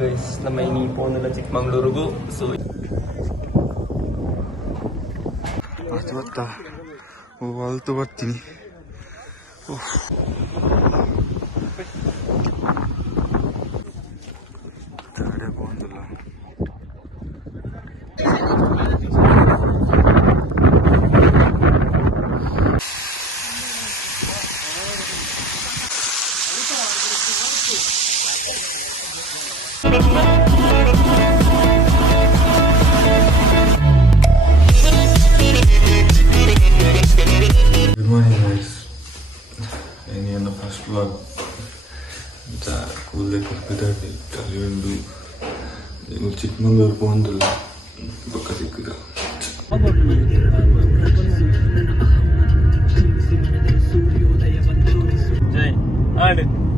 Guys ನಮ್ಮ ಇನಿ ಪೋನಿಲ್ಲ ಚಿಕ್ಕಮಂಗ್ಳೂರಿಗೂ. So ಅದು ಗೊತ್ತಾ, ಅಲ್ತು ಬರ್ತೀನಿ. ತಡೆ ಬಂದಿಲ್ಲ. ಫಸ್ಟ್ ಬ್ಲಾಗ್ ಕೂದಲೇ ಕೊಡ್ತಿದ್ದಾಗೆ ತಲೆಯುಂಡು ಏನು ಚಿಕ್ಕಮಂಗ್ಳೂರು ಬಂದಿಲ್ಲ ಪಕ್ಕ ಸಿಕ್ಕಿದ.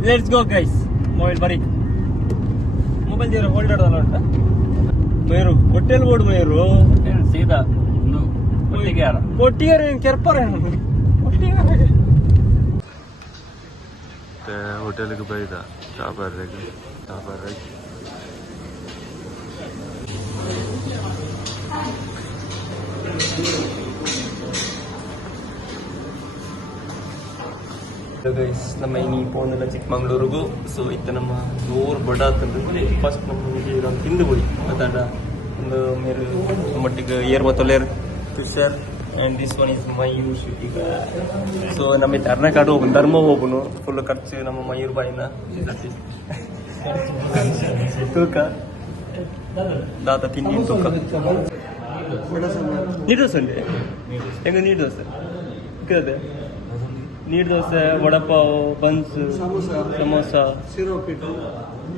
Let's go guys. ಮೊಬೈಲ್ ಬರೀ ಮೊಬೈಲ್ ಜೀರೋ ಹೋಲ್ಡರ್ ಅಲ್ಲ ಉಂಟ ಮಯೂರು ಹೋಟೆಲ್ ಬೋರ್ಡ್ ಮಯೂರು ಸೀದಾ ಕೊಟ್ಟಿಗೆ ಕೆರ್ಪರ ಹೋಟೆಲ್ಗೆ ಬೈದ ಚಾಬಾರ್ಗೆ ಗೈಸ್ ನಮ್ಮ ಇನಿ ಪೋನಿಲ್ಲ ಚಿಕ್ಕಮಂಗ್ಳೂರಿಗೂ. ಸೊ ಇತ್ತ ನಮ್ಮ ಜೋರ್ ಬಡ ಅಂತಂದ್ರೆ ಫಸ್ಟ್ ನಮಗೆ ಇದೊಂದು ತಿಂದು ಹೋಗಿ ಮಾತಾಡ ಒಂದು ಮೇರೆ ಮಟ್ಟಿಗೆ ಏರ್ ಮತ್ತೊಲೇರ್ ಫಿಶರ್ and this one is Mayur shooting. So ನಮ್ಮ ತರ್ನಾಕಾಡು ಹೋಗ್ನು ಧರ್ಮ ಹೋಗ್ನು ಫುಲ್ ಖರ್ಚು ನಮ್ಮ ಮಯೂರ್ ಬಾಯಿನ ತೂಕ ದಾತ ತಿಂಡಿ ತೂಕ ನೀರು ದೋಸೆ ಉಂಟೆ ಹೆಂಗ ನೀರು ದೋಸೆ ಇಕ್ಕದೆ ನೀರು ದೋಸೆ ವಡಪಾವ್ ಬನ್ಸ್ ಸಮೋಸ ಸಿರೋಪಿಟ್ಟು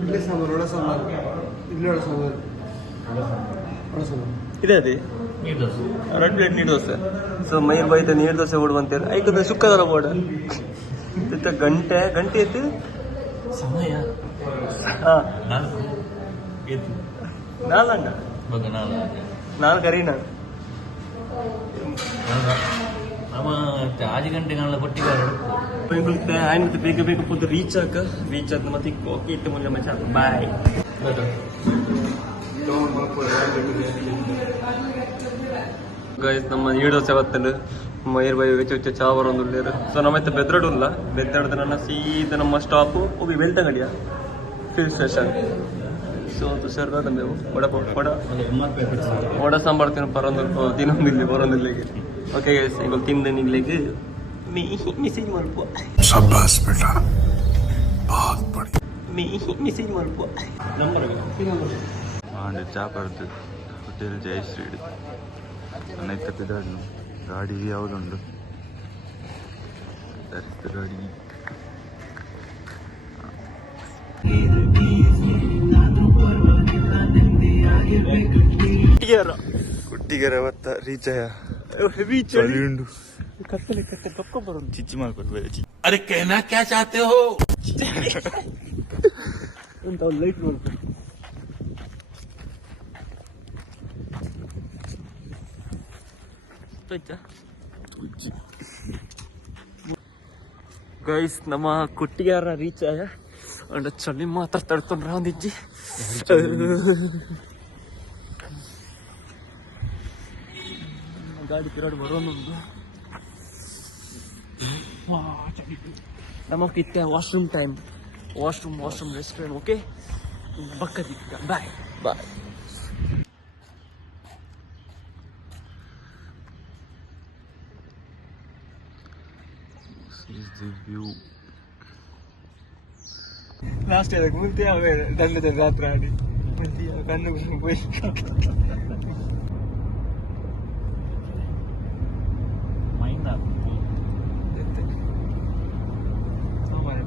ಇಡ್ಲಿ ಸಾಂಬಾರು ವಡೆ ಸಾಂಬಾರು ಇಡ್ಲಿ ವಡೆ ಸಾಂಬಾರು ಇದೆ ಅದೇ ರೆಡ್ ಪ್ಲೇಟ್ ನೀರು ದೋಸೆ. ಸೊ ಮೈರ್ ಬೈತ ನೀರು ದೋಸೆ ಓಡುವಂತೇಳಿ ಐಕದ ಸುಕ್ಕದಲ್ಲ ಬೋಡ ಇತ್ತ ಗಂಟೆ ಎತ್ತು ಸಮಯ ನಾಲ್ಕ ನಾನು ಕರೀನ ನಮ್ಮ 5 ಗಂಟೆಗಳ ಕೊಟ್ಟಿದ್ದಾರೆ ಆಯ್ತು ಬೇಗ ಬೇಗ ಪುದ್ದು ರೀಚ್ ಆದ ಮತ್ತೆ ಕೋಕಿ ಇಟ್ಟು ಮುಂದೆ ಮಚ್ಚ ಬಾಯ್. ಗೈಸ್ ನಮ್ಮ ನೀರು ದೋಸೆ ಬತ್ತಲು ಮೈರ್ ಬೈ ವೆಚ್ಚ ಚಾವರ್ ಒಂದು ಉಳ್ಳೇರು. ಸೊ ನಮ್ಮತ್ತ ಬೆದ್ರಡುಲ್ಲ ಬೆದ್ರಡ್ದ ನನ್ನ ಸೀದಾ ನಮ್ಮ ಸ್ಟಾಪು ಹೋಗಿ ಬೆಳ್ತಂಗಡಿಯ ಫಿಲ್ ಸ್ಟೇಷನ್. ಸೊ ತುಷಾರ ತಂದೆವು ವಡ ಸಾಂಬಾರು ತಿನ್ನು ತಿನ್ನೊಂದಿಲ್ಲ ಬರೋದಿಲ್ಲಿಗೆ. ಓಕೆ ಗೈಸ್ ಈಗ ತಿಂದ ನಿಗ್ಲಿಕ್ಕೆ ಮೆಸೇಜ್ ಮಾಡ್ಕೋ ಮೆಸೇಜ್ ಮಾಡ್ಕೋ ನಂಬರ್ ಚಾಪರ್ದು ಹೋಟೆಲ್ ಜಯಶ್ರೀ ನನ್ನ ತಪ್ಪಿದಾಡ್ನು ಗಾಡಿ ಯಾವುದುಂಡು ಗಾಡಿ ಕುಟ್ಟಿಗೆರೆ ಅವತ್ತ ರೀಚಯ ಉಂಡು ಕತ್ತಲೆ ತಕ್ಕ ಬರೋದು ಚಿಚ್ಚಿ ಮಾಡ್ಕೊಡ್ಬೇಕು. ಅರೆ कहना क्या चाहते हो ಅಂತ ಒಂದು ಲೈಟ್ ನೋಡ್ಬೇಕು. ಗೈಸ್ ನಮ್ಮ ಕುಟ್ಟಿಗಾರ ರೀಚ್ ಆಯ ಅಂಡ್ ಚಳಿ ಮಾತ್ರ ತಡ್ಕೊಂಡ್ರ ಒಂದಿಜ್ಜಿ ಗಾಡಿ ತಿರುಗಾಡಿ ಬರೋನೊಂದು ನಮಗಿತ್ತೆ washroom time washroom restaurant. Okay ಬಕ್ಕ ದಿಕ್ಕ ಬಾಯ್. ಲಾಸ್ಟ್ ಅದಕ್ಕೆ ಮುಂದೆ ದಂಡದ ರಾತ್ರಿ ಆಡಿ ಕಣ್ಣು ಹೋಗಿ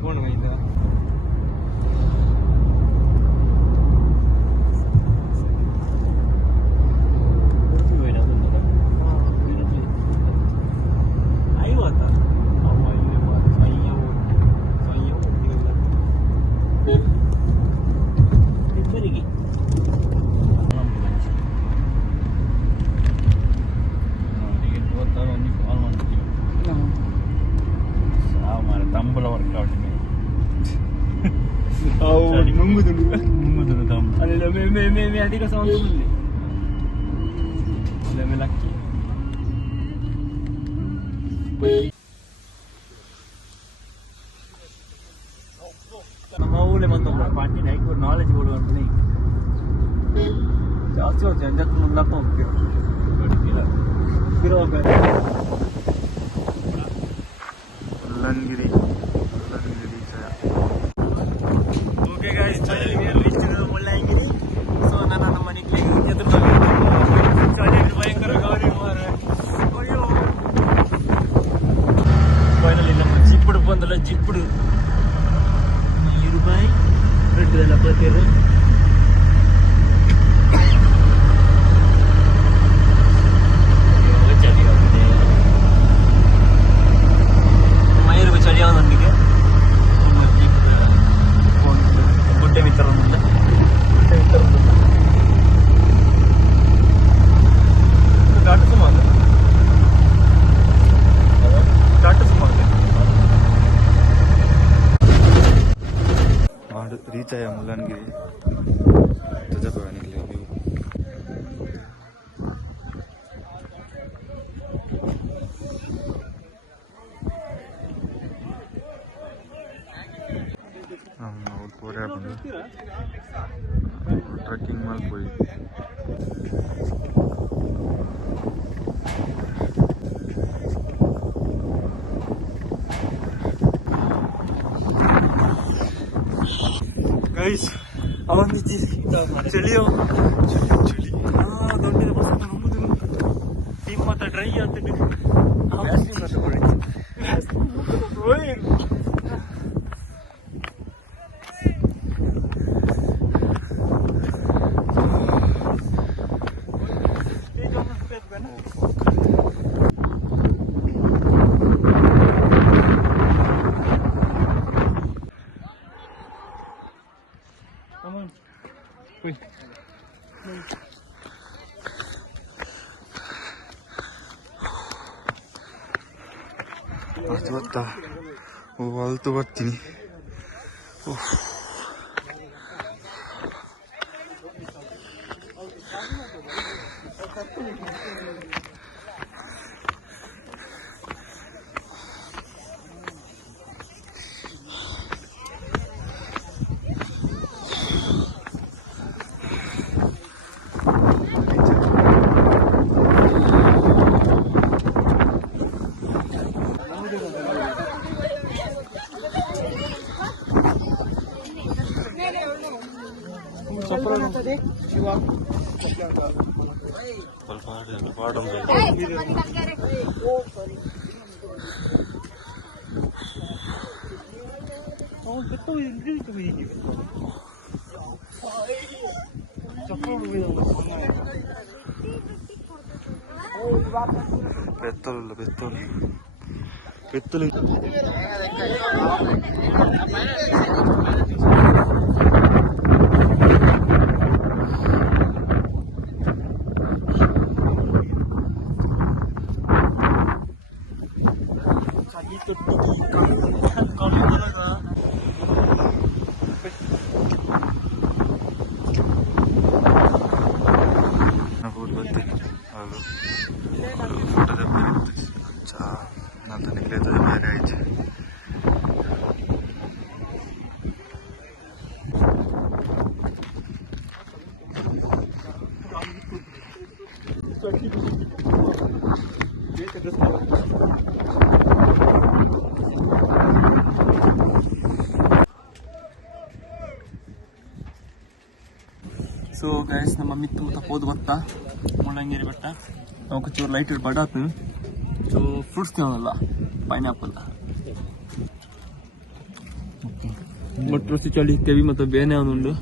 phone ಮೈಂದ me adik sama tu ni. Lama laki. ನಮ್ಮ ಊರೇ ಮತ್ತೊಂದು ಪಾರ್ಟಿ ನೈಟ್ ನಾಲೆಜ್ ಕೊಡುವಂತ ಜಾಸ್ತಿ ಹೋಗ್ತೇವೆ ಅಂಜಕ್ಕೆ ಮುಂದಪ್ಪ ಹೋಗ್ತೀವಿ ಮುಳ್ಳಂಗಿರಿ ಚಾಯ. Okay guys Mullayanagiri. ಸೊ ನಾನು ನಮ್ಮ ಮನೆಗೆ ಎದುರು ಭಯಂಕರ ಗಾಡಿ ಮಾರ. ಅಯ್ಯೋ ಫೈನಲಿ ನಮ್ಮ ಜಿಪ್ಪುಡು ಬಂದಲ್ಲ, ಜಿಪ್ಪುಡು ರೂಪಾಯಿ ರೆಡ್ಡೆಲ್ಲ ಬರ್ತೀರ. ಮೈರು ಚಳಿಯಾವನೊಂದಿಗೆ ಗುಡ್ಡೆ ಮಿತ್ರರೊಂದಿಲ್ಲ ಘಾಟು ಸುಮಾರು ರೀಚ್ ಆಯ ಮುಳ್ಳಂಗಿರಿ. तुझा बघा निघले व्यू. ನಾವು ಪೋರೆ ಬಂದು ಟ್ರೆಕ್ಕಿಂಗ್ ಮಾಡ್ಕೊಳ್ಳಿ. ಗೈಸ್ ಅವನು ಚಳಿಯೋ ಚಳಿ ದೊಡ್ಡ ಬಸ್ ನಂಬುದು ಟೀಮ್ ಮಾತ್ರ ಡ್ರೈ ಆಗ್ತದೆ. ಅದು ಗೊತ್ತಾ, ಅಲ್ತು ಬರ್ತೀನಿ. ಬೆತ್ತಲು ಸೊ ಗೈಸ್ ನಮ್ಮ ಮಮ್ಮಿ ತೂತ ಹೋದ್ ಗೊತ್ತಾ ಮುಳ್ಳಂಗಿರಿ ಬೆಟ್ಟ ನಾವು ಚೂರು ಲೈಟ್ ಬಡಾತು. ಸೊ ಫ್ರೂಟ್ಸ್ ತಿನ್ನೋದಲ್ಲ, ಪೈನಾಪಲ್ ಬಟ್ ರುಚಿ ಚಳಿ ಕೆವಿ ಮತ್ತು ಬೇನೆ ಅವನುಂಡು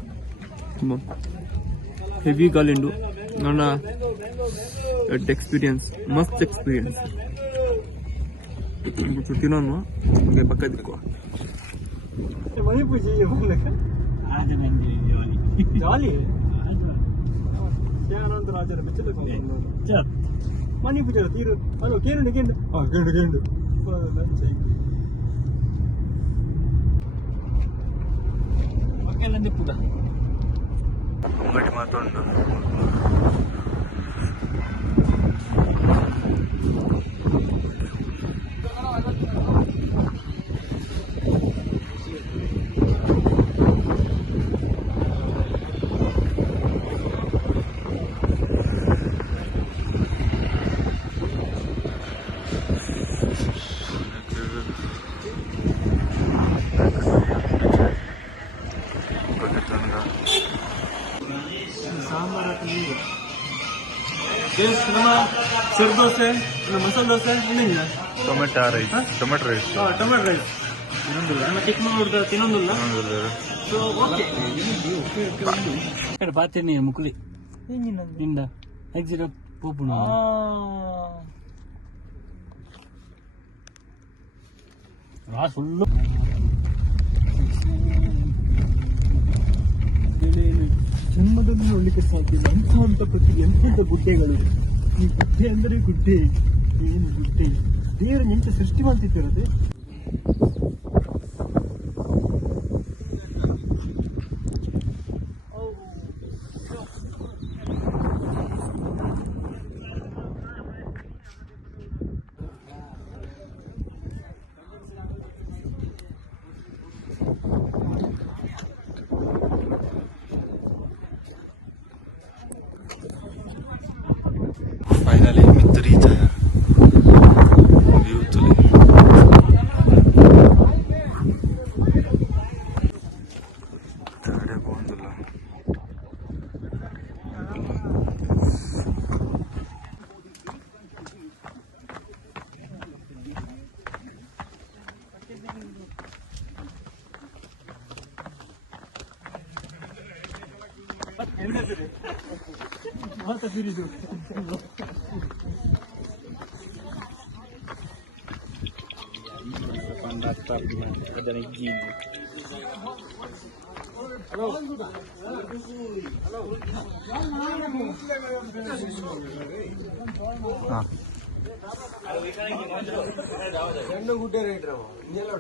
ತುಂಬ ಹೆವಿ ಗಾಲಿಂಡು ನೋಡ ಎಕ್ಸ್ಪೀರಿಯನ್ಸ್ ಮಸ್ತ್ ಎಕ್ಸ್ಪೀರಿಯನ್ಸ್ ತಿನ್ನೋನು ಹಂಗೆ ಪಕ್ಕದಿಕ್ಕೋ ಮನಿ ಪೂಜೆ ಜಾಲಿ ನಂತರ ಆಚಾರ ಬೆಚ್ಚಲ ಮನಿ ಪೂಜೆ ತೀರು ಅಲ್ಲೋ ಕೇಂಡು ಕೇಂಡು ಕೇಂಡು ಕೇಂಡು ಓಕೆ ನಂದಿ ಪುಟ ಅಂಗಡಿ ಮಾತ್ರ ಉಂಟು. ನಮ್ಮ ಸೆರ್ ದೋಸೆ, ಮಸಾಲೆ ದೋಸೆ, ಇನ್ನೇನಿಲ್ಲ tomato rice. Tomato rice tomato rice ಇನ್ನೊಂದಿಲ್ಲ, ನಮ್ಮ ಚಿಕ್ಕಮಗಳೂರು ತಿನ್ನೊಂದಿಲ್ಲ. ಸೊ ಓಕೆ ఇక్కడ పాతే నీ ముకులి నిండా ఎగ్జిట్ పోపు రా ಸುಳ್ಳು ಜನ್ಮದಲ್ಲಿ ನೋಡ್ಲಿಕ್ಕೆ ಸಾಧ್ಯವಿಲ್ಲ ಅಂತ ಪ್ರತಿ ಎಂತೆಂಥ ಗುಡ್ಡೆಗಳು. ಈ ಗುಡ್ಡೆ ಅಂದರೆ ಗುಡ್ಡೆ, ಏನು ಗುಡ್ಡೆ, ದೇವರು ಎಂತ ಸೃಷ್ಟಿ ಮಾಡ್ತಿದ್ದಿರೋದು. फाइनली मित्र रीच आया. व्यू चले तगड़े बोंदुला. हाँ రెండు గుడ్డే రేట్ రావు ఇందులో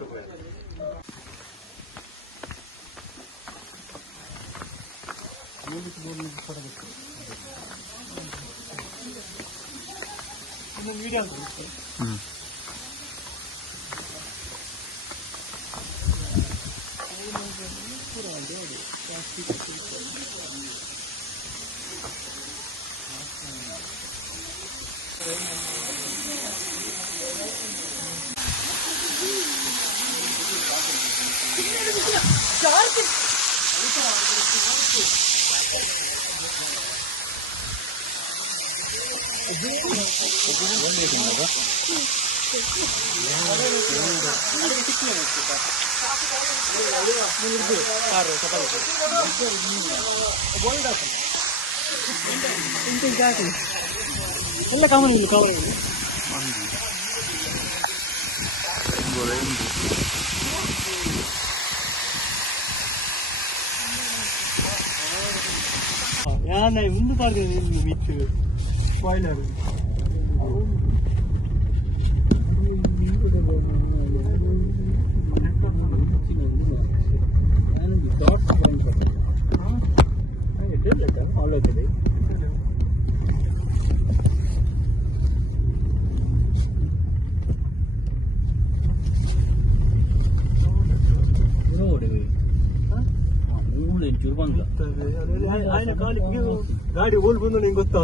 ಎಲ್ಲ ಕಾಮನ್ ಇಲ್ಲ ಕಾಮನ್ ಇಲ್ಲ. ಯಾನ ಮುಂದೆ ಪಾಡ್ದೆ ಮಿಚ್ಚು ಸ್ಪಾಯ್ಲರ್ ಗಾಡಿ ಓಲ್ ಬಂದು ನಿಂಗೆ ಗೊತ್ತಾ